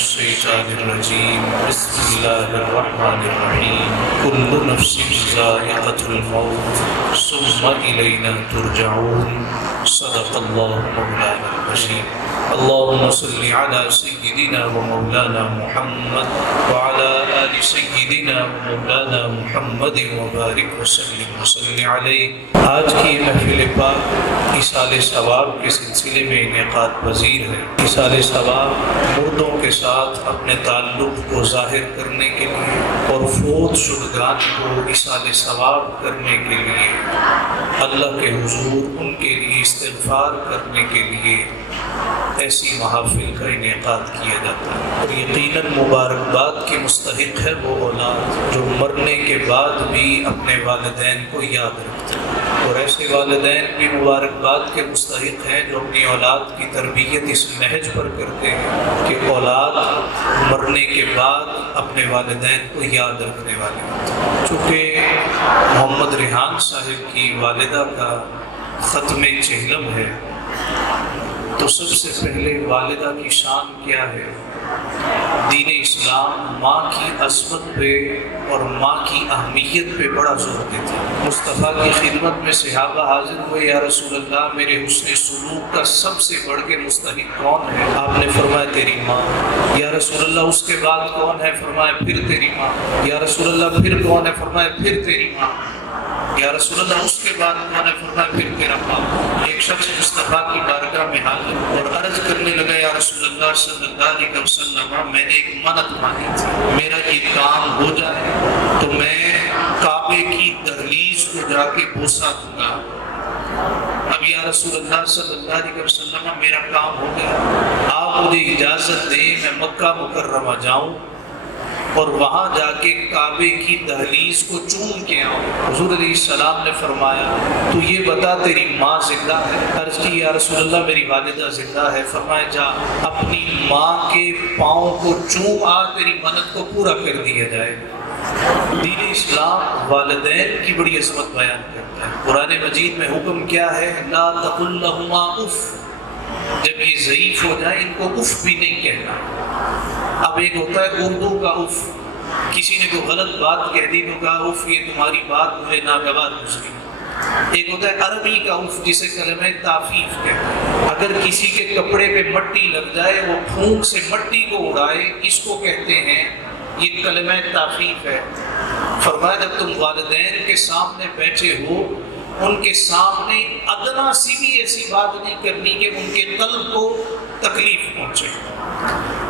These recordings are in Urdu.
الشيطان الرجيم بسم الله الرحمن الرحيم كل نفس ذائقة الموت ثم إلينا ترجعون صدق الله مولانا العظيم اللهم صل على سيدنا ومولانا محمد وعلى آل سيدنا ومولانا محمد وبارك وسلم عليه۔ آج کی محفل پاک ایصال ثواب کے سلسلے میں انعقاد پذیر ہے۔ ایصال ثواب مردوں کے ساتھ اپنے تعلق کو ظاہر کرنے کے لیے اور فوت شدگان کو ایصال ثواب کرنے کے لیے اللہ کے حضور ان کے لیے استغفار کرنے کے لیے ایسی محافل کا انعقاد کیا جاتا ہے، اور یقیناً مبارکباد کے مستحق ہے وہ اولاد جو مرنے کے بعد بھی اپنے والدین کو یاد رکھتے ہیں، اور ایسے والدین بھی مبارکباد کے مستحق ہیں جو اپنی اولاد کی تربیت اس نہج پر کرتے ہیں کہ اولاد مرنے کے بعد اپنے والدین کو یاد رکھنے والے ہوتے ہیں۔ چونکہ محمد ریحان صاحب کی والدہ کا ختم چہلم ہے تو سب سے پہلے والدہ کی شان کیا ہے؟ دین اسلام ماں کی عظمت پہ اور ماں کی اہمیت پہ بڑا زور دیتے ہیں۔ مصطفیٰ کی خدمت میں صحابہ حاضر ہوئے، یا رسول اللہ میرے حسن سلوک کا سب سے بڑھ کے مستحق کون ہے؟ آپ نے فرمایا تیری ماں۔ یا رسول اللہ اس کے بعد کون ہے؟ فرمایا پھر تیری ماں۔ یا رسول اللہ پھر کون ہے؟ فرمایا پھر تیری ماں۔ یا رسول اللہ اس کے بعد کون ہے؟ فرمایا پھر تیرا باپ۔ ایک شخص مصطفیٰ کی بارگاہ میں حاضر اور عرض کرنے لگا، یا رسول اللہ صلی اللہ علیہ وسلم میں نے ایک منت مانگی تھی، میرا یہ کام ہو جائے تو میں کعبے کی دہلیز کو جا کے بوسہ دوں گا۔ اب یا رسول اللہ صلی اللہ علیہ وسلم میرا کام ہو گیا، آپ مجھے اجازت دیں میں مکہ مکرمہ جاؤں اور وہاں جا کے کعبے کی دہلیز کو چوم کے آؤں۔ حضور علیہ السلام نے فرمایا تو یہ بتا تیری ماں زندہ ہے؟ عرض کی یا رسول اللہ میری والدہ زندہ ہے۔ فرمایا جا اپنی ماں کے پاؤں کو چوم آ، تیری منت کو پورا کر دیا جائے۔ دین اسلام والدین کی بڑی عظمت بیان کرتا ہے۔ قرآن مجید میں حکم کیا ہے؟ لا تقل لہما اف، جب یہ ضعیف ہو جائے ان کو اف بھی نہیں کہنا۔ اب ایک ہوتا ہے اردو کا اف، کسی نے کوئی غلط بات کہہ دی تو کہا اف یہ تمہاری بات مجھے ناگوار گزری۔ ایک ہوتا ہے عربی کا اف جسے کلمہ تعفیف کہتے ہیں، اگر کسی کے کپڑے پہ مٹی لگ جائے وہ پھونک سے مٹی کو اڑائے، اس کو کہتے ہیں، یہ کلمہ تعفیف ہے۔ فرمایا جب تم والدین کے سامنے بیٹھے ہو ان کے سامنے ادنا سی بھی ایسی بات نہیں کرنی کہ ان کے قلب کو تکلیف پہنچے۔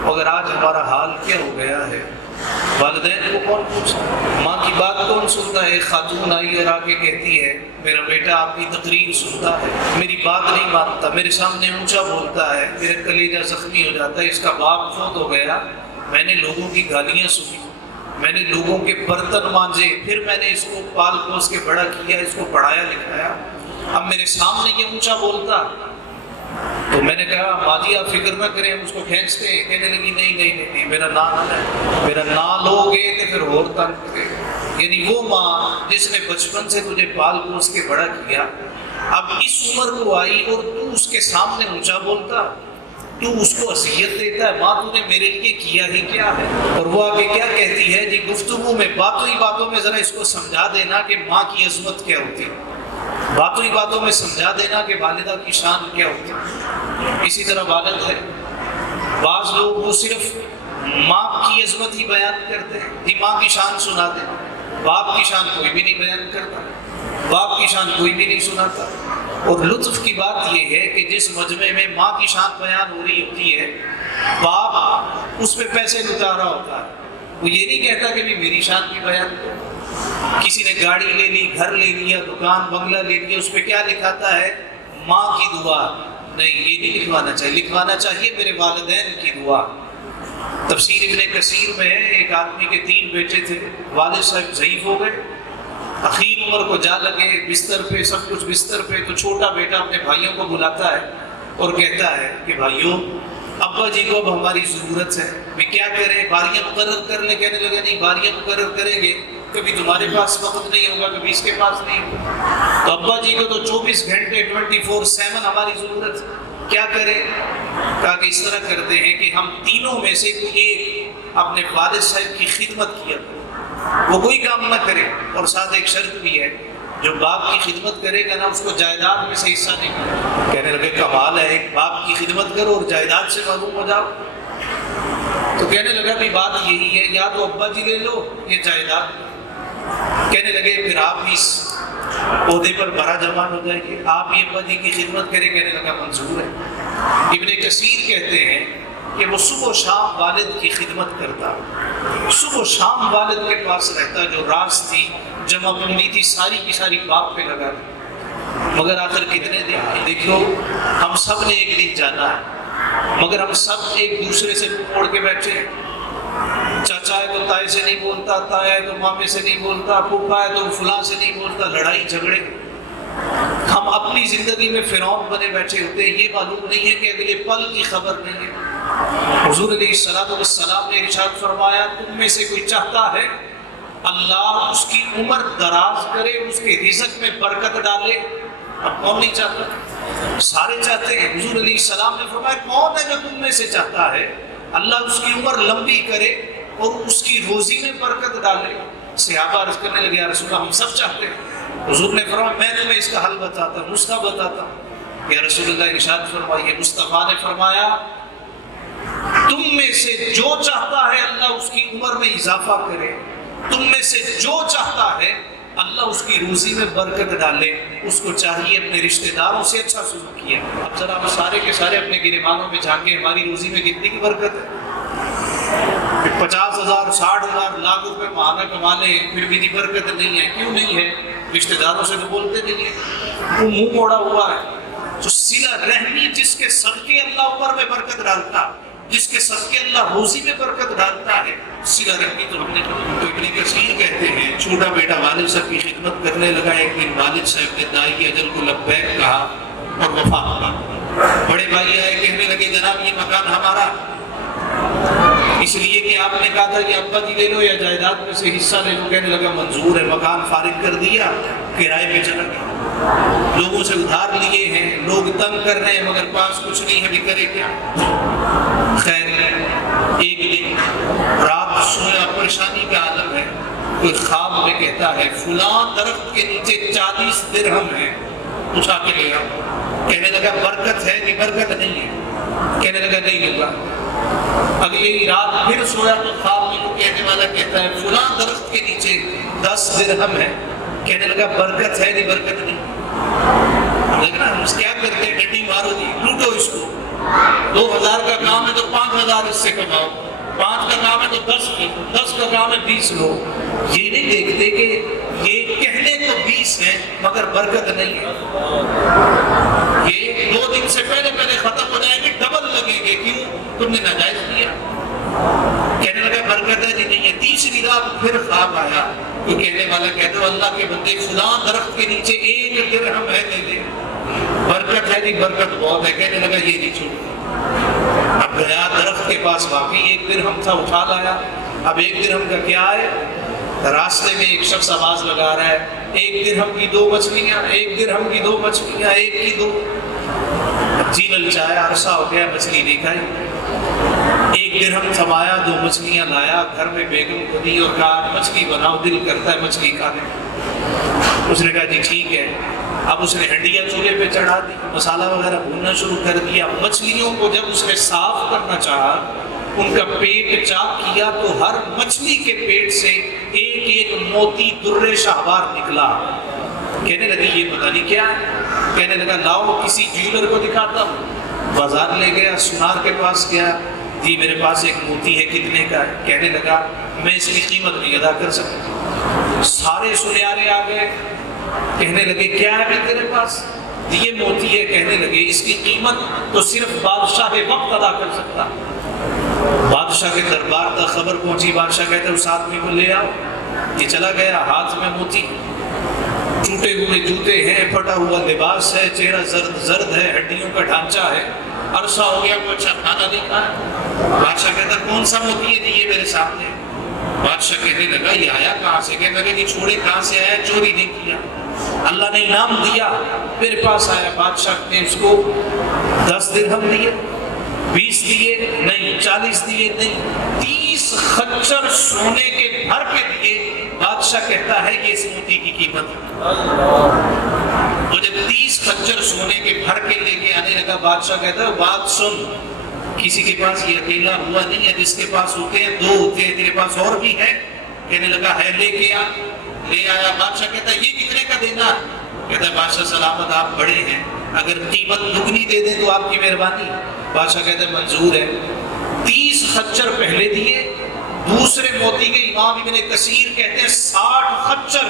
مگر آج ہمارا حال کیا ہو گیا ہے؟ والدین کو کون پوچھتا؟ ماں کی بات کون سنتا ہے؟ ایک خاتون آئی اور آ کے کہتی ہے میرا بیٹا آپ کی تقریر سنتا ہے، میری بات نہیں مانتا، میرے سامنے اونچا بولتا ہے، میرا کلیجہ زخمی ہو جاتا ہے، اس کا باپ فوت ہو گیا، میں نے لوگوں کی گالیاں سنی، میں نے لوگوں کے برتن مانجے، پھر میں نے اس کو پال پوس کے بڑا کیا، اس کو پڑھایا لکھایا، اب میرے سامنے یہ اونچا بولتا۔ تو میں نے کہا ماں جی آپ فکر نہ کریں، ہم اس کو کھینچتے ہیں۔ کہنے لگی نہیں میرا نام ہے، میرا نام لوگے تو پھر اور تنگ کرے۔ یعنی وہ ماں جس نے بچپن سے تجھے پال پوس کے بڑا کیا، اب اس عمر کو آئی اور تو اس کے سامنے اونچا بولتا، تو اس کو اذیت دیتا ہے۔ ماں تو نے میرے لیے کیا ہی کیا ہے؟ اور وہ آگے کیا کہتی ہے؟ جی گفتگو میں باتوں ہی باتوں میں ذرا اس کو سمجھا دینا کہ ماں کی عظمت کیا ہوتی ہے، باتوں ہی باتوں میں سمجھا دینا کہ والدہ کی شان کیا ہوتی ہے۔ اسی طرح والد ہے، بعض لوگ وہ صرف ماں کی عظمت ہی بیان کرتے ہیں، جی ماں کی شان سنا دیں، باپ کی شان کوئی بھی نہیں بیان کرتا، باپ کی شان کوئی بھی نہیں سناتا۔ اور لطف کی بات یہ ہے کہ جس مجمع میں ماں کی شان بیان ہو رہی ہوتی ہے، باپ اس پہ پیسے لٹا رہا ہوتا ہے، وہ یہ نہیں کہتا کہ میری شان بھی بیان کرو۔ کسی نے گاڑی لے لی، گھر لے لیا، دکان بنگلہ لے لیا، اس پہ کیا لکھاتا ہے؟ ماں کی دعا۔ نہیں، یہ نہیں لکھوانا چاہیے، لکھوانا چاہیے میرے والدین کی دعا۔ تفسیر ابن کثیر میں ہے ایک آدمی کے 3 بیٹے تھے، والد صاحب ضعیف ہو گئے، اخیر عمر کو جا لگے، بستر پہ سب کچھ بستر پہ، تو چھوٹا بیٹا اپنے بھائیوں کو بلاتا ہے اور کہتا ہے کہ بھائیوں ابا جی کو اب ہماری ضرورت ہے، میں کیا کریں؟ باریاں مقرر کر لیں۔ کہنے لگا نہیں، باریاں مقرر کریں گے کبھی تمہارے پاس وقت نہیں ہوگا، کبھی اس کے پاس نہیں ہوگا، تو ابا جی کو تو 24 گھنٹے 24/7 ہماری ضرورت ہے۔ کیا کریں؟ کہا کہ اس طرح کرتے ہیں کہ ہم تینوں میں سے کوئی ایک اپنے والد صاحب کی خدمت کیا کرے، وہ کوئی کام نہ کرے، اور ساتھ ایک شرط بھی ہے، جو باپ کی خدمت کرے گا نا اس کو جائیداد میں سے حصہ نہیں ملے۔ کہنے لگے کمال ہے، ایک باپ کی خدمت کرو اور جائیداد سے معلوم ہو جاؤ۔ تو کہنے لگا بھی بات یہی ہے، یا تو ابا جی لے لو یہ جائیداد۔ کہنے لگے پھر آپ بھی اس عہدے پر برا جمان ہو جائے گی، آپ ہی ابا جی کی خدمت کریں۔ کہنے لگا منظور ہے۔ ابن کثیر کہتے ہیں کہ وہ صبح و شام والد کی خدمت کرتا، صبح و شام والد کے پاس رہتا، جو راز تھی جمع پونی تھی ساری کی ساری باپ پہ لگا دی۔ مگر آخر کتنے دن؟ دیکھو ہم سب نے ایک دن جانا ہے، مگر ہم سب ایک دوسرے سے موڑ کے بیٹھے ہیں۔ چاچا ہے تو تائے سے نہیں بولتا، تایا ہے تو مامے سے نہیں بولتا، پھوپھا ہے تو فلاں سے نہیں بولتا، لڑائی جھگڑے۔ ہم اپنی زندگی میں فرعون بنے بیٹھے ہوتے ہیں، یہ معلوم نہیں ہے کہ اگلے پل کی خبر نہیں ہے۔ حضور علیہ السلام نے ارشاد فرمایا تم میں سے کوئی چاہتا ہے اللہ اس کی عمر دراز کرے، اس کے رزق میں برکت ڈالے؟ اب کون نہیں چاہتا؟ سارے چاہتے ہیں۔ حضور علیہ السلام نے فرمایا کون ہے جو تم میں سے چاہتا ہے اللہ اس کی عمر لمبی کرے اور اس کی روزی میں برکت ڈالے؟ صحابہ عرض کرنے لگے یا رسول اللہ ہم سب چاہتے ہیں۔ حضور نے فرمایا میں تمہیں اس کا حل بتاتا ہوں، نسخہ بتاتا ہوں۔ یا رسول اللہ ارشاد فرمائیے، مصطفیٰ نے فرمایا تم میں سے جو چاہتا ہے اللہ اس کی عمر میں اضافہ کرے، تم میں سے جو چاہتا ہے اللہ اس کی روزی میں برکت ڈالے، اس کو چاہیے اپنے رشتہ داروں سے اچھا سلوک کیا۔ اب ذرا ہم سارے کے سارے اپنے گریبانوں میں جھانکیں، ہماری روزی میں کتنی کی برکت ہے؟ 50,000 60,000 لاکھ روپے ماہانہ کما لیں پھر بھی برکت نہیں ہے۔ کیوں نہیں ہے؟ رشتہ داروں سے تو بولتے نہیں ہیں، وہ منہ موڑا ہوا ہے۔ تو صلہ رحمی جس کے صدقے اللہ عمر میں برکت ڈالتا، جس کے صدقے اللہ روزی میں برکت ڈالتا ہے، صلہ رحمی تو ہم نے تو ابن کثیر کہتے ہیں چھوٹا بیٹا والد صاحب کی خدمت کرنے لگا، ایک دن والد صاحب نے دائی کی اجل کو لبیک کہا اور وفا پا۔ بڑے بھائی آئے کہنے لگے جناب یہ مکان ہمارا، اس لیے کہ آپ نے کہا تھا کہ ابا جی لے لو یا جائیداد میں سے حصہ لے لو۔ کہنے لگا منظور ہے۔ مکان فارغ کر دیا، کرائے پہ چلا گیا۔ لوگوں سے ادھار لیے ہیں، لوگ تنگ کر رہے ہیں مگر پاس کچھ نہیں ہے، بھی کرے کیا؟ خیر ایک دن رات سویا، پریشانی کا عالم ہے، کوئی خواب میں کہتا ہے فلاں درخت کے نیچے 40 درہم ہے، اٹھا کے لے آؤ۔ کہنے لگا برکت ہے؟ نہیں برکت نہیں ہے۔ کہنے لگا نہیں لوں گا۔ اگلی رات پھر سویا تو خواب میں وہ کہنے والا کہتا ہے فلاں درخت کے نیچے 10 درہم ہے۔ کہنے لگا برکت ہے؟ نہیں برکت نہیں۔ لیکن ہم کیا کرتے ہیں؟ ڈنڈی مارو جی، لوٹو اس کو۔ 2000 کا کام ہے تو 5000 اس سے کماؤ، 5 کا کام ہے تو 10 لو، 10 کا کام ہے 20 لو۔ یہ نہیں دیکھتے کہ یہ کہنے تو 20 ہیں مگر برکت نہیں ہے۔ یہ 2 دن سے پہلے ختم ہو جائیں گے، ڈبل لگیں گے۔ کیوں؟ تم نے ناجائز کیا۔ کہنے لگا برکت ہے؟ نہیں ہے۔ تیسری رات پھر خواب آیا، کوئی کہنے والا کہتا ہے اللہ کے بندے فلاں درخت کے نیچے 1 درہم ہے، لے لے۔ برکت ہے؟ نہیں برکت بہت ہے۔ کہنے لگا یہ نہیں چھوڑ۔ اب گیا درخت کے پاس، واقعی 1 درہم تھا، اٹھا لایا۔ اب 1 درہم کا کیا ہے؟ راستے میں ایک شخص آواز لگا رہا ہے 1 درہم کی 2 مچھلیاں، 1 درہم کی 2 مچھلیاں، 1 کی 2۔ جی للچایا، عرصہ ہو گیا مچھلی نہیں کھائی۔ 1 درہم تھمایا، 2 مچھلیاں لایا، گھر میں بیگم کو دی اور کہا مچھلی بناؤ، دل کرتا ہے مچھلی کھانے۔ اس نے کہا جی ٹھیک ہے۔ اب اس نے ہنڈیاں چولہے پہ چڑھا دی، مسالہ وغیرہ بھوننا شروع کر دیا۔ مچھلیوں کو جب اس نے صاف کرنا چاہا، ان کا پیٹ چاک کیا تو ہر مچھلی کے پیٹ سے ایک ایک موتی در شاہوار نکلا۔ کہنے لگی یہ پتہ نہیں کیا ہے۔ کہنے لگا لاؤ کسی جیولر کو دکھاتا ہوں۔ بازار لے گیا، سونار کے پاس گیا، جی میرے پاس ایک موتی ہے، کتنے کا ہے؟ کہنے لگا میں اس کی قیمت نہیں ادا کر سکتا۔ سارے سنیارے آ گئے، کہنے لگے کیا ہے تیرے پاس؟ یہ موتی ہے۔ کہنے لگے اس کی قیمت تو صرف بادشاہ وقت ادا کر سکتا۔ بادشاہ کے دربار تک خبر پہنچی، بادشاہ کہتے ہیں اس آدمی کو لے آؤ۔ یہ چلا گیا، ہاتھ میں موتی، ٹوٹے ہوئے جوتے ہیں، پھٹا ہوا لباس ہے، چہرہ زرد زرد ہے، ہڈیوں کا ڈھانچہ ہے۔ عرصہ ہو گیا کوئی اچھا کھانا نہیں کھایا۔ بادشاہ کہتا کون سا موتی ہے؟ جی یہ میرے سامنے۔ بادشاہ کہنے لگا یہ آیا کہاں سے؟ کہنے لگا کہ چھوڑے کہاں سے آیا، چوری نہیں کیا۔ اللہ نے انعام دیا، میرے پاس آیا، بادشاہ نے اس کو 10 درہم دیے، 20 دیے نہیں، 40 دیے نہیں، 30 خچر سونے کے بھر کے دیے۔ بادشاہ کہتا ہے یہ اس موتی کی قیمت ہے۔ وہ جب 30 خچر سونے کے بھر کے لے کے آنے لگا، بادشاہ کہتا ہے بات سن، کسی کے پاس یہ اکیلا ہوا نہیں ہے، جس کے پاس ہوتے ہیں 2 ہوتے ہیں، تیرے پاس اور بھی ہے؟ کہنے لگا ہے، لے کے آ۔ لے آیا، بادشاہ کہتا ہے یہ کتنے کا دینا؟ کہتا ہے بادشاہ سلامت، آپ بڑے ہیں، اگر قیمت دگنی دے دیں تو آپ کی مہربانی۔ بادشاہ کہتا ہے منظور ہے۔ 30 خچر پہلے دیے، دوسرے موتی کے امام ابن کثیر کہتے ہیں 60 خچر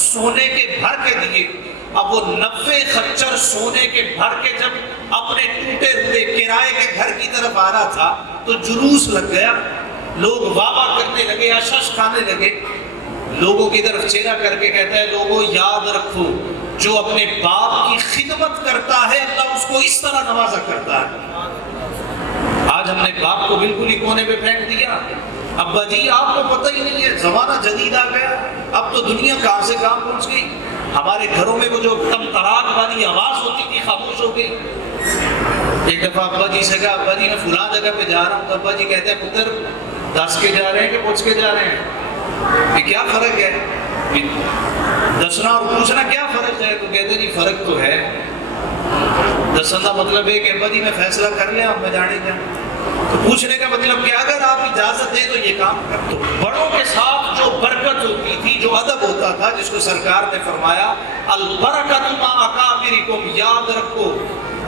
سونے کے بھر کے دیے۔ اب وہ 90 خچر سونے کے بھر کے جب اپنے ٹوٹے ہوئے کرائے کے گھر کی طرف آ رہا تھا تو جلوس لگ گیا، لوگ واہ واہ کرنے لگے، آشش کھانے لگے۔ لوگوں کی طرف چہرہ کر کے کہتا ہے لوگوں یاد رکھو، جو اپنے باپ کی خدمت کرتا ہے اللہ اس کو اس طرح نوازا کرتا ہے۔ آج ہم نے باپ کو بالکل ہی کونے پہ پھینک دیا۔ ابا جی آپ کو پتہ ہی نہیں ہے، زمانہ جدید آ گیا، اب تو دنیا کہاں سے کہاں پہنچ گئی۔ ہمارے گھروں میں وہ جو تم تراک والی آواز ہوتی تھی خاموش ہو گئی۔ ایک دفعہ ابا جی سے کہا ابا جی میں فلاں جگہ پہ جا رہا ہوں، تو ابا جی کہتے ہیں پتر دس کے جا رہے ہیں کہ پوچھ کے جا رہے ہیں؟ یہ کیا فرق ہے؟ دسنا اور پوچھنا کیا فرق ہے؟ تو کہتے ہیں جی فرق تو ہے۔ دسنا کا مطلب ہے کہ ابا جی میں فیصلہ کر لیا، اب میں جانے جاؤں۔ تو پوچھنے کا مطلب کہ اگر آپ اجازت دیں تو یہ کام کر دو۔ بڑوں کے ساتھ جو برکت ہوتی تھی، جو ادب ہوتا تھا، جس کو سرکار نے فرمایا البرکۃ مع اکابرکم، یاد رکھو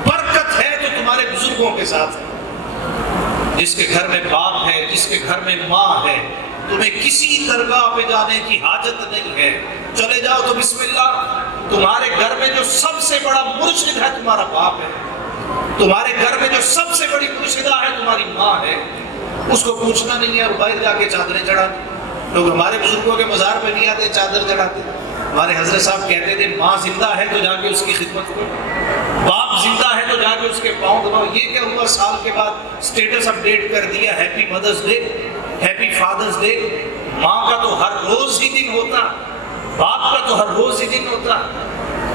برکت ہے تو تمہارے بزرگوں کے ساتھ ہے۔ جس کے گھر میں باپ ہے، جس کے گھر میں ماں ہے، تمہیں کسی درگاہ پہ جانے کی حاجت نہیں ہے، چلے جاؤ تو بسم اللہ۔ تمہارے گھر میں جو سب سے بڑا مرشد ہے تمہارا باپ ہے، تمہارے گھر میں جو سب سے بڑی مرشدہ ہے تمہاری ماں ہے، اس کو پوچھنا نہیں ہے اور باہر جا کے چادریں چڑھاتے۔ لوگ ہمارے بزرگوں کے مزار پہ نہیں آتے، چادر چڑھاتے۔ ہمارے حضرت صاحب کہتے تھے ماں زندہ ہے تو جا کے اس کی خدمت کرو، باپ زندہ ہے تو جا کے اس کے پاؤں دباؤ۔ یہ کیا ہوا سال کے بعد اسٹیٹس اپ ڈیٹ کر دیا، ہیپی مدرس ڈے، ہیپی فادرس ڈے۔ ماں کا تو ہر روز ہی دن ہوتا، باپ کا تو ہر روز ہی دن ہوتا۔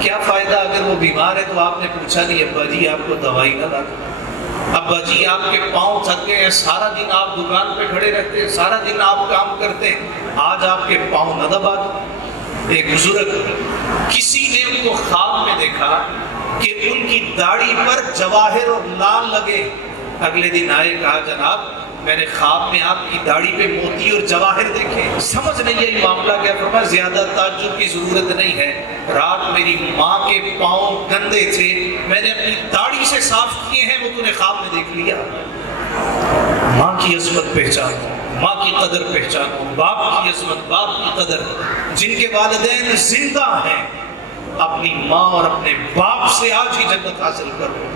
کیا فائدہ اگر وہ بیمار ہے تو آپ نے پوچھا نہیں ابا جی آپ کو دوائی نہ لا دو، ابا جی آپ کے پاؤں تھک گئے ہیں، سارا دن آپ دکان پہ کھڑے رہتے ہیں، سارا دن آپ کام کرتے ہیں، آج آپ کے پاؤں نہ دبا دو۔ ایک بزرگ کسی نے ان کو خواب میں دیکھا کہ ان کی داڑھی پر جواہر اور لال لگے۔ اگلے دن آئے، کہا جناب میں نے خواب میں آپ کی داڑھی پہ موتی اور جواہر دیکھے، سمجھ نہیں آئی معاملہ کیا۔ فرمایا زیادہ تعجب کی ضرورت نہیں ہے، رات میری ماں کے پاؤں گندے تھے، میں نے اپنی داڑھی سے صاف کیے ہیں، وہ تو نے خواب میں دیکھ لیا۔ ماں کی عظمت پہچانو، ماں کی قدر پہچانو، باپ کی عظمت، باپ کی قدر۔ جن کے والدین زندہ ہیں اپنی ماں اور اپنے باپ سے آج ہی جنت حاصل کرو۔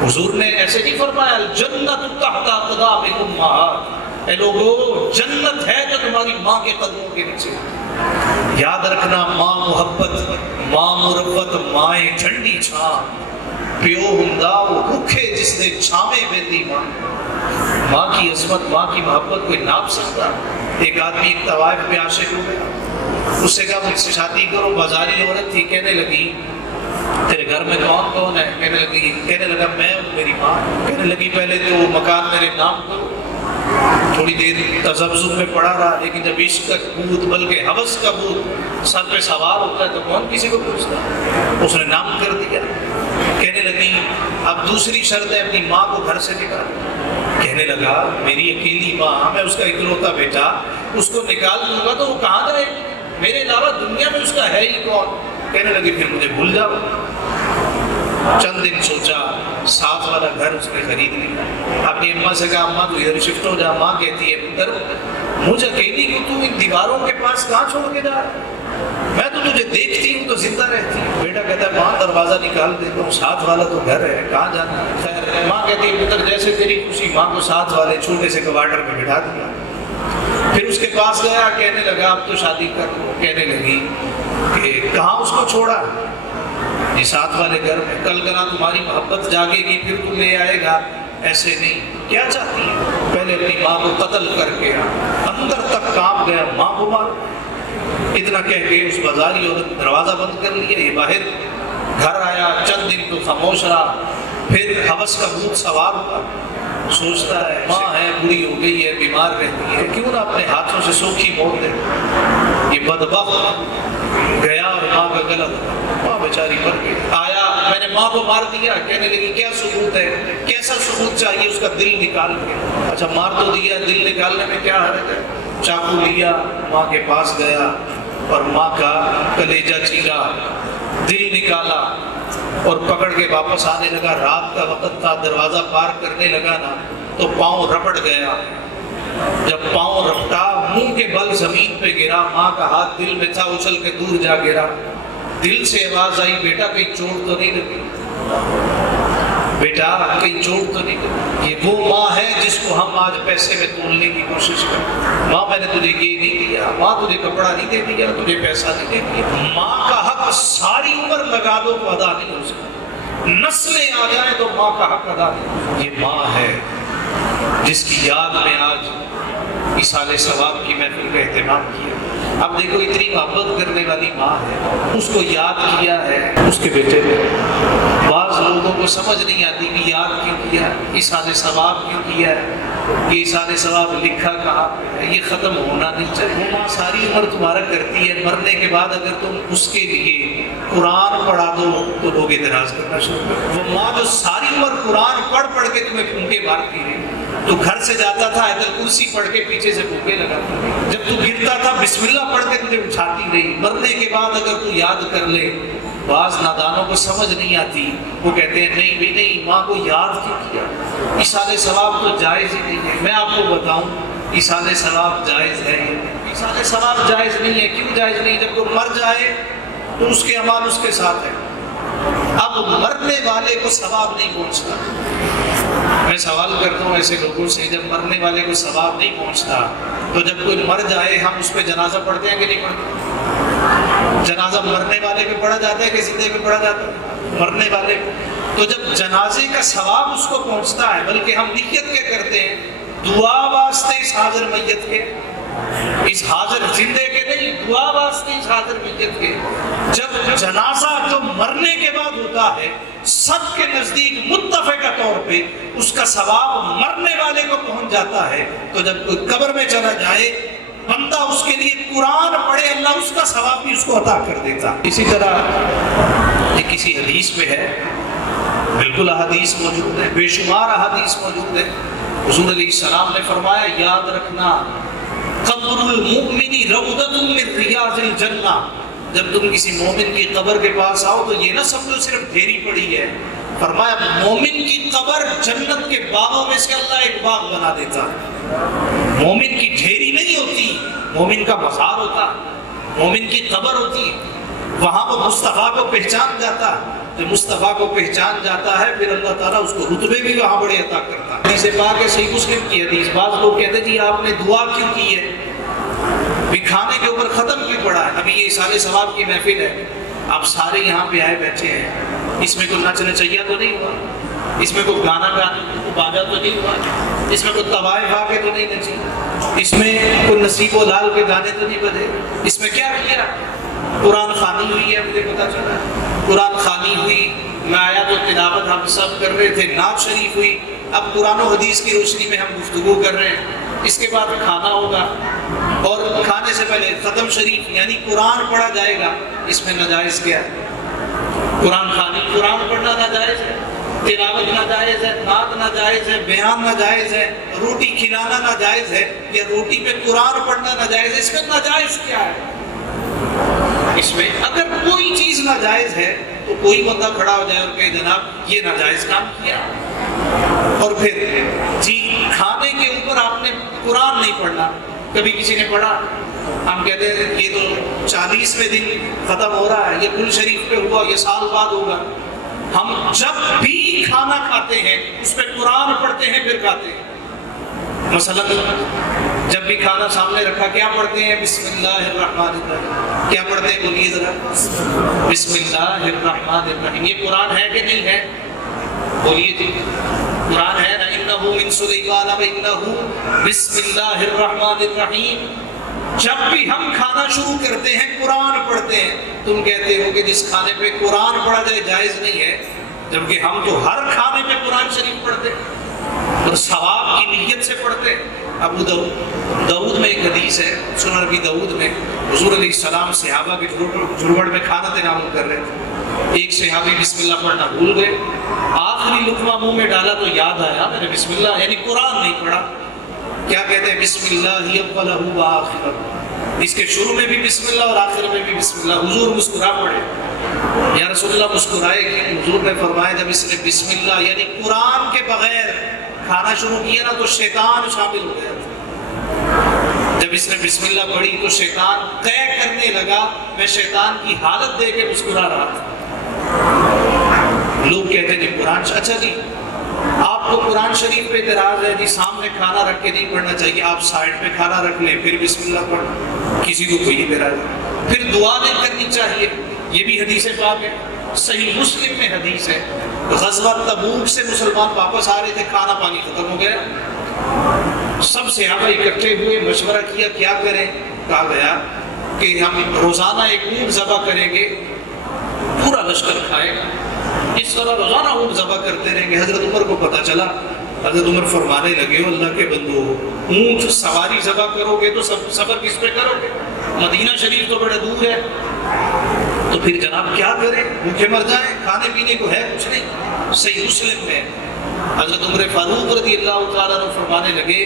حضور نے ایسے نہیں فرمایا الجنت تحت اقدام الامہات، اے لوگو جنت ہے تو تمہاری ماں کے قدموں کے نیچے۔ یاد رکھنا ماں محبت، ماں مربت، مائیں جھنڈی چھان، پیو ہندا وہ رکھے جس نے چھاویں بیندی ماں۔ ماں کی عظمت، ماں کی محبت کوئی ناپ سکتا۔ ایک آدمی ایک طوائف پہ عاشق ہو گیا، اس سے کہا مجھ سے شادی کرو۔ بازاری عورت تھی، کہنے لگی تیرے گھر میں کون کون ہے؟ کہنے لگا میں ہوں، میری ماں۔ کہنے لگی پہلے تو مکان میرے نام کرو۔ تھوڑی دیر تذبذب میں پڑا رہا، لیکن جب عشق کا بھوت بلکہ ہوس کا بھوت سر پہ سوار ہوتا ہے تو کون کسی کو پوچھتا؟ اس نے نام کر دیا۔ کہنے لگی اب دوسری شرط ہے اپنی ماں کو گھر سے نکال۔ کہنے لگا میری اکیلی ماں، میں اس کا اکلوتا بیٹا، اس کو نکال دوں گا تو وہ کہاں جائے؟ میرے علاوہ دنیا میں اس کا ہے ہی کون؟ کہنے لگی پھر مجھے بھول جاؤ۔ چند دن سوچا، ساتھ والا گھر اس نے خرید لیا۔ اپنی اماں سے کہا اماں تو ادھر شفٹ ہو جا۔ ماں کہتی ہے پتر مجھے اکیلی کو تو ان دیواروں کے پاس کہاں چھوڑ کے جا رہا؟ میں تو تجھے دیکھتی ہوں تو زندہ رہتی ہوں۔ بیٹا کہتا ہے ماں دروازہ نکال دیتا ہوں، ساتھ والا تو گھر ہے، کہاں جانا ہے؟ خیر ماں کہتی ہے پتر جیسے تیری خوشی۔ ماں کو ساتھ والے چھوٹے سے کوارٹر میں بٹھا دیا۔ پھر اس کے پاس گیا، کہنے لگا اب تو شادی کر لو۔ کہنے لگی کہ کہاں اس کو چھوڑا؟ یہ ساتھ والے گھر میں، کل کنا تمہاری محبت جاگے گی پھر تو لے آئے گا۔ ایسے نہیں، کیا چاہتی ہے؟ پہلے اپنی ماں کو قتل کر کے اندر تک کانپ گیا، ماں کو مار۔ اتنا کہہ کے اس بازاری عورت دروازہ بند کر لیا، یہ باہر گھر آیا، چند دن تو خاموش رہا، پھر ہوس کا بھوت سوار ہوا، سوچتا ہے ماں ہے، بوڑھی ہو گئی ہے، بیمار رہتی ہے، کیوں نہ اپنے ہاتھوں سے سوکھی موت دے۔ یہ بدبخت گیا اور ماں کا گلا دھرا، ماں بیچاری مر گئی۔ آیا، میں نے ماں کو مار دیا، کہنے لگی کیا ثبوت ہے، کیسا ثبوت چاہیے؟ اس کا دل نکال کے۔ اچھا مار تو دیا، دل نکالنے میں کیا حرج ہے؟ چاقو لیا، ماں کے پاس گیا اور ماں کا کلیجہ چیرا، دل نکالا اور پکڑ کے واپس آنے لگا۔ رات کا وقت تھا، دروازہ پار کرنے لگا نا تو پاؤں رپٹ گیا۔ جب پاؤں رپٹا، منہ کے بل زمین پہ گرا، ماں کا ہاتھ دل میں تھا، اچھل کے دور جا گرا۔ دل سے آواز آئی، بیٹا کہیں چوٹ تو نہیں لگی؟ بیٹا کہیں چوٹ تو نہیں لگی؟ یہ وہ ماں ہے جس کو ہم آج پیسے میں تولنے کی کوشش کریں۔ ماں میں نے تجھے یہ نہیں دیا، ماں تجھے کپڑا نہیں دے دیا، تجھے پیسہ نہیں دے دیا۔ ماں کا حق ساری عمر لگا دو تو ادا نہیں ہو سکتا، نسلیں آ جائیں تو ماں کا حق ادا نہیں ہو سکتا۔ یہ ماں ہے جس کی یاد میں آج ایصال ثواب کی محفل کا اہتمام کیا۔ اب دیکھو اتنی محبت کرنے والی ماں ہے، اس کو یاد کیا ہے اس کے بیٹے نے۔ بعض لوگوں کو سمجھ نہیں آتی کہ یاد کیوں کیا، ایصال ثواب کیوں کیا ہے، کہ ایصال ثواب لکھا کہاں ہے، یہ ختم ہونا نہیں چاہیے۔ وہ ماں ساری عمر تمہارا کرتی ہے، مرنے کے بعد اگر تم اس کے لیے قرآن پڑھا دو تو لوگ اعتراض کرنا شروع کر دیں۔ وہ ماں جو ساری عمر قرآن پڑھ پڑھ کے تمہیں پھونکے مارتی ہے، تو گھر سے جاتا تھا آیت الکرسی پڑھ کے پیچھے سے پھونکے لگاتا تھا، جب تو گرتا تھا بسم اللہ پڑھ کے تجھے اٹھاتی رہی۔ مرنے کے بعد اگر تو یاد کر لے، بعض نادانوں کو سمجھ نہیں آتی، وہ کہتے ہیں نہیں بھی نہیں، ماں کو یاد کیوں کیا؟ ایصال ثواب تو جائز ہی نہیں ہے۔ میں آپ کو بتاؤں ایصال ثواب جائز ہے؟ ایصال ثواب جائز نہیں ہے۔ کیوں جائز نہیں؟ جب وہ مر جائے تو اس کے اعمال اس کے ساتھ ہیں۔ اب مرنے والے کو ثواب نہیں پہنچتا۔ میں سوال کرتا ہوں ایسے لوگوں سے، جب مرنے والے کو ثواب نہیں پہنچتا تو جب کوئی مر جائے ہم اس پہ جنازہ پڑھتے ہیں کہ نہیں پڑھتے؟ جنازہ مرنے والے پہ پڑھا جاتا ہے کہ زندے پہ پڑھا جاتا ہے؟ مرنے والے پہ۔ تو جب جنازے کا ثواب اس کو پہنچتا ہے، بلکہ ہم نیت کیا کرتے ہیں؟ دعا واسطے اس حاضر میت کے، اس حاضر زندے کے نہیں، دعا واسطے اس حاضر میت کے۔ جب جنازہ جو مرنے کے بعد ہوتا ہے، سب کے نزدیک متفقہ طور پہ اس کا ثواب مرنے والے کو پہنچ جاتا ہے، تو جب کوئی قبر میں چلا جائے بندہ اس کے لیے قرآن پڑھے، اللہ اس کا ثواب بھی اس کو عطا کر دیتا۔ اسی طرح یہ کسی حدیث میں ہے، بالکل احادیث موجود ہے، بے شمار احادیث موجود ہے۔ حضور علیہ السلام نے فرمایا یاد رکھنا قبر المؤمن روضۃ من ریاض الجنہ، جب تم کسی مومن کی قبر کے پاس آؤ تو یہ نہ سمجھو صرف ڈھیری پڑی ہے، فرمایا مومن کی قبر جنت کے باغوں میں سے اللہ ایک باغ بنا دیتا ہے۔ مومن کی ڈھیری نہیں ہوتی، مومن کا مزار ہوتا، مومن کی قبر ہوتی، وہاں وہ مصطفیٰ کو پہچان جاتا ہے۔ جب مصطفیٰ کو پہچان جاتا ہے پھر اللہ تعالیٰ اس کو رتبے بھی وہاں بڑے عطا کرتا ہے۔ حدیث پاک ہے، صحیح مسلم کی حدیث، بعض لوگ کہتے ہیں جی آپ نے دعا کیوں کی ہے، بھی کھانے کے اوپر ختم کیوں پڑا ہے؟ ابھی یہ ایصال ثواب کی محفل ہے، آپ سارے یہاں پہ آئے بیٹھے ہیں، اس میں کوئی نچنا چاہیے تو نہیں ہوا، اس میں کوئی گانا باجا تو نہیں ہوا، اس میں کوئی طوائف آ کے تو نہیں نچی، اس میں کوئی نصیب و لال کے گانے تو نہیں بجے، اس میں کیا کیا؟ قرآن خوانی ہوئی ہے، مجھے پتا چلا قرآن خوانی ہوئی، میں آیا تو تلاوت ہم سب کر رہے تھے، نعت شریف ہوئی، اب قرآن و حدیث کی روشنی میں ہم گفتگو کر رہے ہیں، اس کے بعد کھانا ہوگا اور کھانے سے پہلے ختم شریف یعنی قرآن پڑھا جائے گا، اس میں ناجائز کیا ہے؟ قرآن خوانی، قرآن پڑھنا ناجائز ہے، تلاوت ناجائز ہے، نعت ناجائز ہے، بیان ناجائز ہے، روٹی کھلانا ناجائز ہے، یا روٹی پہ قرآن پڑھنا ناجائز ہے، اس میں ناجائز کیا ہے؟ اس میں اگر کوئی چیز ناجائز ہے تو کوئی بندہ کھڑا ہو جائے اور کہے جناب یہ ناجائز کام کیا، اور پھر جی کھانے کے اوپر آپ نے قرآن نہیں پڑھنا، کبھی کسی نے پڑھا؟ ہم کہتے ہیں یہ تو 40ویں دن ختم ہو رہا ہے، یہ کل شریف پہ ہوا، یہ سال بعد ہوگا۔ ہم جب بھی کھانا کھاتے ہیں اس پہ قرآن پڑھتے ہیں پھر کھاتے ہیں۔ مثلا جب بھی کھانا سامنے رکھا کیا پڑھتے ہیں؟ بسم اللہ الرحمن الرحیم۔ کیا پڑھتے ہیں بولیے ذرا؟ بسم اللہ الرحمن الرحیم۔ یہ قرآن ہے کہ نہیں ہے؟ بولیے جی، قرآن ہے نا، انہ من سلیمان و انہ بسم اللہ الرحمن الرحیم۔ جب بھی ہم کھانا شروع کرتے ہیں قرآن پڑھتے ہیں. تم کہتے ہو کہ جس کھانے پہ قرآن پڑھا جائے جائز نہیں ہے، جبکہ ہم تو ہر کھانے پہ قرآن شریف پڑھتے ہیں اور ثواب کی نیت سے پڑھتے ہیں. ابو داؤد میں ایک حدیث ہے، سنن ابی داؤد میں حضور علیہ السلام صحابہ کے جھربڑ میں کھانا تناول کر رہے تھے. ایک صحابی بسم اللہ پڑھنا بھول گئے، آخری لقمہ منہ میں ڈالا تو یاد آیا میں نے بسم اللہ یعنی قرآن نہیں پڑھا. کیا کہتے ہیں؟ بسم اللہ اولہ و آخرہ، اس کے شروع میں بھی بسم اللہ اور آخر میں بھی بسم اللہ. حضور مسکرا پڑے. یا رسول اللہ مسکرائے کہ حضور نے فرمایا جب اس نے بسم اللہ یعنی قرآن کے بغیر کھانا شروع کیا نا تو شیطان شامل ہو گیا. جب اس نے بسم اللہ پڑھی تو شیطان طے کرنے لگا. میں شیطان کی حالت دے کے مسکرا رہا تھا. لوگ کہتے ہیں قرآن اچھا جی آپ کو قرآن شریف پہ اعتراض ہے جی، سامنے کھانا رکھ کے نہیں پڑھنا چاہیے، آپ سائڈ پہ کھانا رکھ لیں پھر بسم اللہ پڑھیں. کسی کو کوئی اعتراض نہیں. پھر دعا نہیں کرنی چاہیے، یہ بھی حدیث پاک ہے. صحیح مسلم میں حدیث ہے، غزوہ تبوک سے مسلمان واپس آ رہے تھے، کھانا پانی ختم ہو گیا. سب صحابہ اکٹھے ہوئے، مشورہ کیا کیا کریں. کہا گیا کہ ہم روزانہ ایک اونٹ ذبح کریں گے، پورا لشکر کھائے گا. اس طرح روزانہ اونٹ ذبح کرتے رہیں گے. حضرت عمر کو پتہ چلا. حضرت عمر فرمانے لگے اللہ کے بندو، اونٹ سواری ذبح کرو گے تو سفر کس پہ کرو گے؟ مدینہ شریف تو بڑا دور ہے، تو پھر جناب کیا کریں؟ بھوکے مر جائیں، کھانے پینے کو ہے کچھ نہیں. صحیح مسلم میں حضرت عمر فاروق رضی اللہ تعالیٰ عنہ فرمانے لگے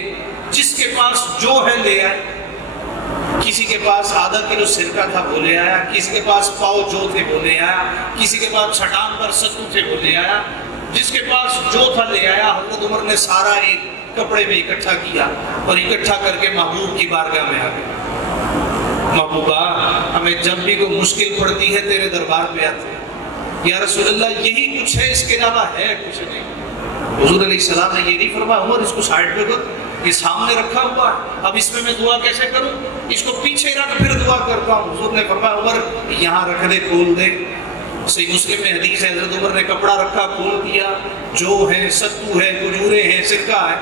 جس کے پاس جو ہے لے آئے. کسی کے پاس آدھا کلو سرکہ تھا وہ لے آیا، کسی کے پاس پاؤ جو تھے وہ لے آیا، کسی کے پاس چھٹان پر ستو تھے وہ لے آیا. جس کے پاس جو تھا لے آیا. حضرت عمر نے سارا ایک کپڑے میں اکٹھا کیا اور اکٹھا کر کے محبوب کی بارگاہ میں آ گئے. محبوبہ ہمیں جب بھی کوئی مشکل پڑتی ہے تیرے دربار پہ آتے ہیں. یا رسول اللہ یہی کچھ ہے، اس کے علاوہ ہے کچھ نہیں. حضور علیہ السلام نے یہ نہیں فرمایا عمر اس کو سائڈ پہ کر، یہ سامنے رکھا ہوا ہے، اب اس میں دعا کیسے کروں؟ اس کو پیچھے رکھ پھر دعا کرتا ہوں. حضور نے فرمایا عمر یہاں رکھ دے، کھول دے. صحیح مسلم میں حدیث ہے حضرت عمر نے کپڑا رکھا، کھول دیا. جو ہے ستو ہے، کھجورے ہیں، سرکہ ہے.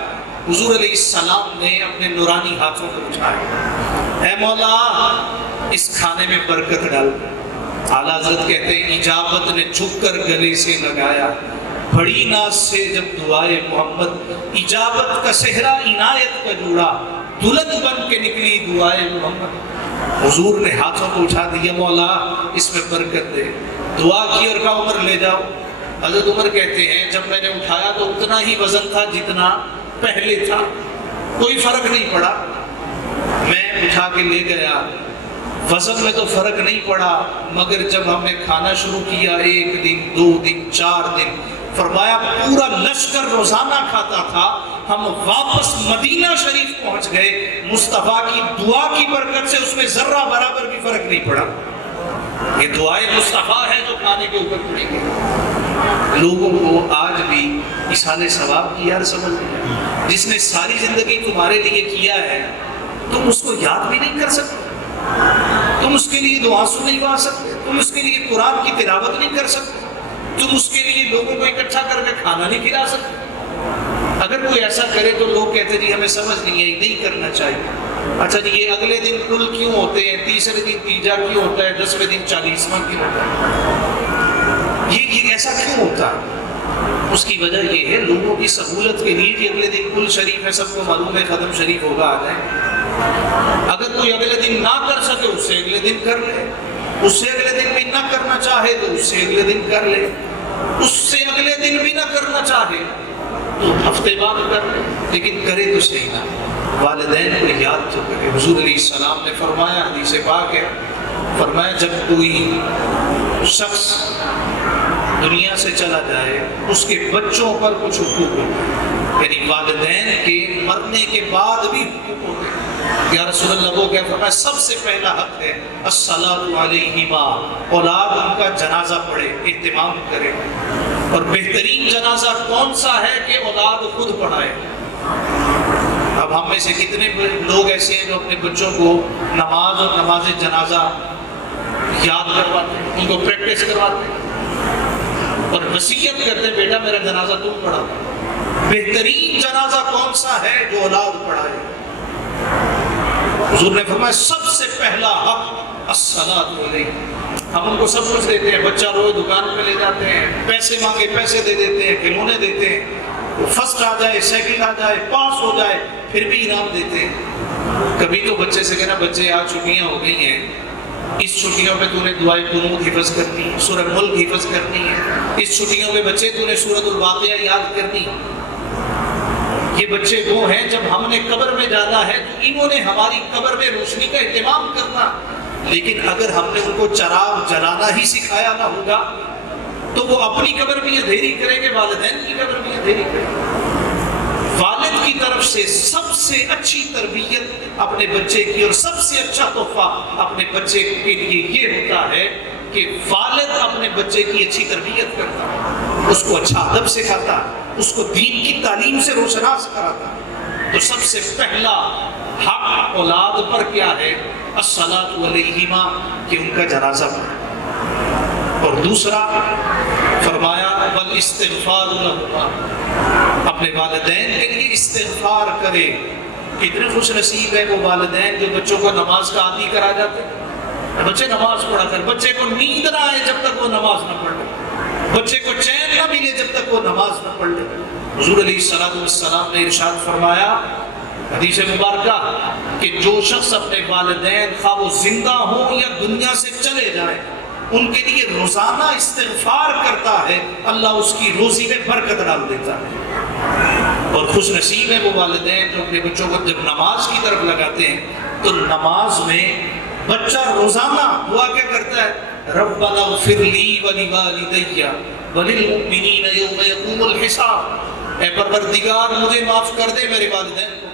حضور علیہ السلام نے اپنے نورانی ہاتھوں کو اٹھایا، اے مولا اس کھانے میں برکت ڈال. اعلیٰ حضرت کہتے ہیں اجابت نے جھک کر گلے سے لگایا، بڑی ناز سے جب دعائے محمد، اجابت کا صحرا عنایت کا جوڑا، دلہن بن کے نکلی دعائے محمد. حضور نے ہاتھوں کو اٹھا دیا، مولا اس میں برکت دے. دعا کی اور کہا عمر لے جاؤ. حضرت عمر کہتے ہیں جب میں نے اٹھایا تو اتنا ہی وزن تھا جتنا پہلے تھا، کوئی فرق نہیں پڑا. میں اٹھا کے لے گیا، وزن میں تو فرق نہیں پڑا، مگر جب ہم نے کھانا شروع کیا 1 دن 2 دن 4 دن، فرمایا پورا لشکر روزانہ کھاتا تھا. ہم واپس مدینہ شریف پہنچ گئے، مصطفیٰ کی دعا کی برکت سے اس میں ذرہ برابر بھی فرق نہیں پڑا. یہ دعائیں مصطفیٰ ہے جو کھانے کے اوپر پڑیں گے. لوگوں کو آج بھی اصحال ثواب کی یار سمجھ نہیں. جس نے ساری زندگی تمہارے لیے کیا ہے تم اس کو یاد بھی نہیں کر سکتے، تم اس کے لیے دعا سن نہیں پا سکتے، تم اس کے لیے قرآن کی تلاوت نہیں کر سکتے، تم اس کے لیے لوگوں کو اکٹھا کر کے کھانا نہیں کھلا سکتے. اگر کوئی ایسا کرے تو لوگ کہتے جی ہمیں سمجھ نہیں آئی، نہیں کرنا چاہیے. اچھا جی یہ اگلے دن کل کیوں ہوتے ہیں، تیسرے دن تیجا کیوں ہوتا ہے، 10ویں دن 40واں کیوں ہوتا ہے، یہ ایسا کیوں ہوتا ہے؟ اس کی وجہ یہ ہے لوگوں کی سہولت کے لیے کہ اگلے دن کل شریف ہے، سب کو معلوم ہے ختم شریف ہوگا آ جائیں. اگر کوئی اگلے دن نہ کر سکے اس سے اگلے دن کر لے، اس سے اگلے دن بھی نہ کرنا چاہے تو اس سے اگلے دن کر لے، اس سے اگلے دن بھی نہ کرنا چاہے تو ہفتے بعد کر لے، لیکن کرے تو صحیح نہ. والدین کو یاد تو کرے. حضور علیہ السلام نے فرمایا، حدیث پاک ہے، فرمایا جب کوئی شخص دنیا سے چلا جائے اس کے بچوں پر کچھ حقوق ہوتے، یعنی والدین کے مرنے کے بعد بھی حقوق ہوتے. یا رسول اللہ وہ کیا فرمایا؟ سب سے پہلا حق ہے الصلاۃ علیہما، اولاد ان کا جنازہ پڑھے، اہتمام کرے. اور بہترین جنازہ کون سا ہے کہ اولاد خود پڑھائے. اب ہم میں سے کتنے لوگ ایسے ہیں جو اپنے بچوں کو نماز اور نماز جنازہ یاد کرواتے ہیں، ان کو پریکٹس کرواتے ہیں اور وصیت کرتے ہیں بیٹا میرا جنازہ تم پڑھا. بہترین جنازہ کون سا ہے؟ جو اولاد پڑھائے. حضور نے فرمایا سب سے پہلا حق الصلاۃ علیہ۔ ہم ان کو سب کچھ دیتے ہیں، بچہ روئے دکان پہ لے جاتے ہیں، پیسے مانگے پیسے دے دیتے ہیں، کھلونے دیتے ہیں، فرسٹ آ جائے، سیکنڈ آ جائے، پاس ہو جائے، پھر بھی انعام دیتے ہیں۔ کبھی تو بچے سے کہنا بچے آج چھٹیاں ہو گئی ہیں، اس چھٹیوں پہ تو نے دعائے قنوت حفظ کرنی ہے، سورہ ملک حفظ کرنی ہے، اس چھٹیوں میں بچے تو نے سورۃ الواقعہ یاد کرنی ہے۔ یہ بچے وہ ہیں جب ہم نے قبر میں جانا ہے تو انہوں نے ہماری قبر میں روشنی کا اہتمام کرنا، لیکن اگر ہم نے ان کو چراغ جلانا ہی سکھایا نہ ہوگا تو وہ اپنی قبر بھی اندھیری کریں گے، والدین کی قبر بھی اندھیری کریں گے۔ والد کی طرف سے سب سے اچھی تربیت اپنے بچے کی اور سب سے اچھا تحفہ اپنے بچے کے لیے یہ ہوتا ہے کہ والد اپنے بچے کی اچھی تربیت کرتا ہے، اس کو اچھا ادب سکھاتا ہے، اس کو دین کی تعلیم سے روشناس کراتا ہے۔ تو سب سے پہلا حق اولاد پر کیا ہے؟ الصلاۃ علیہما، کہ ان کا جنازہ پڑھے، اور دوسرا فرمایا والاستغفار لہما، اپنے والدین کے لیے استغفار کرے۔ کتنے خوش نصیب ہے وہ والدین جو بچوں کو نماز کا عادی کرا جاتے ہیں۔ بچے نماز پڑھا کر، بچے کو نیند نہ آئے جب تک وہ نماز نہ پڑھ لے، بچے کو چین نہ ملے جب تک وہ نماز نہ پڑھ لے۔ حضور علیہ السلام نے ارشاد فرمایا حدیث مبارکہ کہ جو شخص اپنے والدین خواہ وہ زندہ ہوں یا دنیا سے چلے جائیں ان کے لیے روزانہ استغفار کرتا ہے، اللہ اس کی روزی میں برکت ڈال دیتا ہے۔ اور خوش نصیب ہے وہ والدین جو اپنے بچوں کو جب نماز کی طرف لگاتے ہیں تو نماز میں بچہ روزانہ دعا کیا کرتا ہے؟ ربنا اغفر لی ولوالدی وللمؤمنین یوم یقوم الحساب، اے پروردگار مجھے معاف کر دے، میرے والدین کو